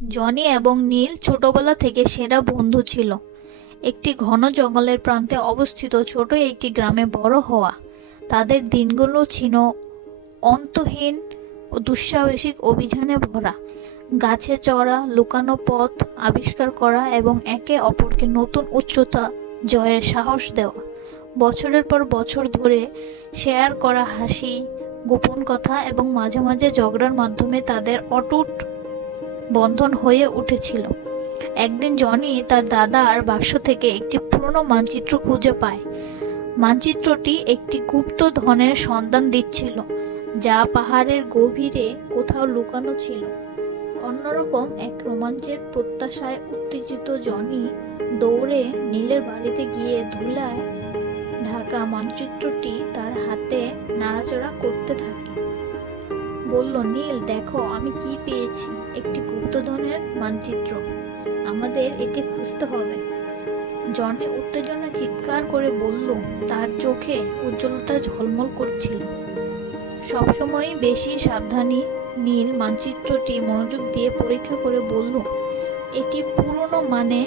Johnny এবং নীল ছোটবেলা থেকে সেরা বন্ধু ছিল। একটি ঘন জঙ্গলের প্রান্তে অবস্থিত ছোট একটি গ্রামে বড় হওয়া তাদের দিনগুলো ছিল অন্তহীন ও দুঃসাহসিক অভিযানে ভরা। গাছে চড়া, লুকানো পথ আবিষ্কার করা এবং একে অপরকে নতুন উচ্চতা জয়ের সাহস দেওয়া। বছরের পর বছর ধরে শেয়ার করা হাসি, গোপন কথা এবং মাঝে মাঝে ঝগড়ার মাধ্যমে তাদের অটুট বন্ধন হয়ে উঠেছিল। একদিন জনি তার দাদার বাক্স থেকে একটি পুরনো মানচিত্র খুঁজে পায়। মানচিত্রটি একটি গুপ্ত ধনের সন্ধান দিচ্ছিল, যা পাহাড়ের গভীরে কোথাও লুকানো ছিল। অন্যরকম এক রোমাঞ্চের প্রত্যাশায় উত্তেজিত জনি দৌড়ে নীলের বাড়িতে গিয়ে ধুলায় ঢাকা মানচিত্রটি তার হাতে নাড়াচাড়া করতে থাকে। বলল, নীল, দেখো আমি কি পেয়েছি, একটি গুপ্তধনের মানচিত্র। আমাদের এটি খুঁজতে হবে। জনি উত্তেজনা চিৎকার করে বলল, তার চোখে উজ্জ্বলতা ঝলমল করছিল। সবসময় বেশি সাবধানী নীল মানচিত্রটি মনোযোগ দিয়ে পরীক্ষা করে বলল, এটি পুরনো মানে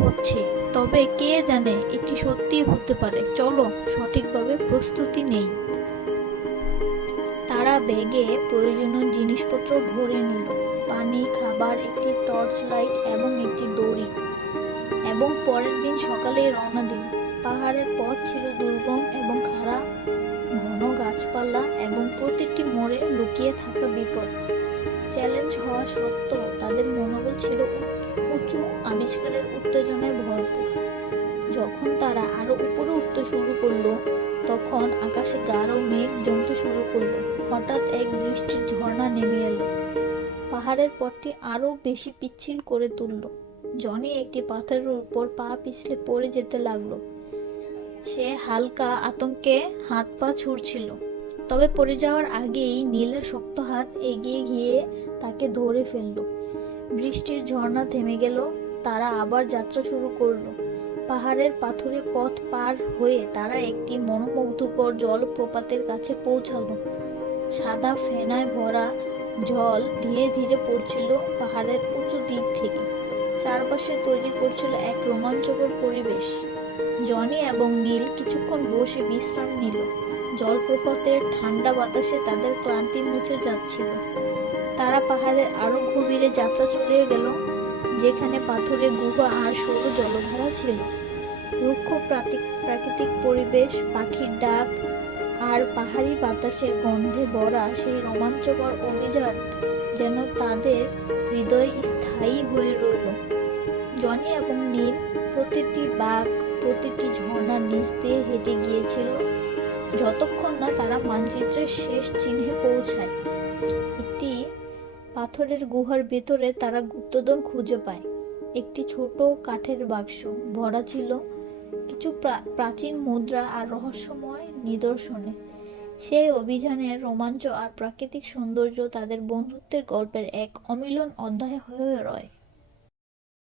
হচ্ছে, তবে কে জানে এটি সত্যি হতে পারে। চলো সঠিকভাবে প্রস্তুতি নেই। তারা ব্যাগে প্রয়োজনীয় জিনিসপত্র ভরে নিল, পানি, খাবার, একটি টর্চ লাইট এবং একটি দড়ি, এবং পরের দিন সকালে রওনা দিল। পাহাড়ের পথ ছিল দুর্গম এবং খাড়া, ঘন গাছপালা এবং প্রতিটি মোড়ে লুকিয়ে থাকা বিপদ। চ্যালেঞ্জ হওয়া সত্ত্বেও তাদের মনোবল ছিল উঁচু, আবিষ্কারের উত্তেজনায় ভরপুর। যখন তারা আরো উপরে উঠতে শুরু করলো, তখন আকাশে গাঢ় মেঘ জমতে শুরু করলো। হঠাৎ এক বৃষ্টির ঝর্ণা নেমে এলো, পাহাড়ের পথটি আরো বেশি পিচ্ছিল করে তুলল। জনি একটি পাথরের উপর পা পিছলে পড়ে যেতে লাগলো। সে হালকা আতঙ্কে হাত পা ছুড়ছিল, তবে পড়ে যাওয়ার আগেই নীলের শক্ত হাত এগিয়ে গিয়ে তাকে ধরে ফেলল। বৃষ্টির ঝর্ণা থেমে গেল, তারা আবার যাত্রা শুরু করলো। পাহাড়ের পাথুরে পথ পার হয়ে তারা একটি মনোমুগ্ধকর জলপ্রপাতের কাছে পৌঁছালো। সাদা ফেনায় ভরা জল ধীরে ধীরে পড়ছিল পাহাড়ের উঁচু দিক থেকে, চারপাশে তৈরি করছিল এক রোমাঞ্চকর পরিবেশ। জনি এবং নীল কিছুক্ষণ বসে বিশ্রাম নিল। জলপ্রপাতের ঠান্ডা বাতাসে তাদের ক্লান্তি মুছে যাচ্ছিল। তারা পাহাড়ের আরো গভীরে যাত্রা চলে গেল, যেখানে পাথুরে গুহা আর সরু জলধারা ছিল। রুক্ষ প্রাকৃতিক পরিবেশ, পাখির ডাক আর পাহাড়ি বাতাসের গন্ধে ভরা সেই রোমাঞ্চকর অভিযান যেন তাদের হৃদয়ে স্থায়ী হয়ে রইল। জনি এবং নীল প্রতিটি বাঁক, প্রতিটি ঝর্ণার নিচ দিয়ে হেঁটে গিয়েছিল, যতক্ষণ না তারা মানচিত্রের শেষ চিহ্নে পৌঁছায়। একটি পাথরের গুহার ভেতরে তারা গুপ্তধন খুঁজে পায়। একটি ছোট কাঠের বাক্স ভরা ছিল কিছু প্রাচীন মুদ্রা আর রহস্যময় নিদর্শনে। সেই অভিযানের রোমাঞ্চ আর প্রাকৃতিক সৌন্দর্য তাদের বন্ধুত্বের গল্পের এক অমিলন অধ্যায় হয়ে রয়।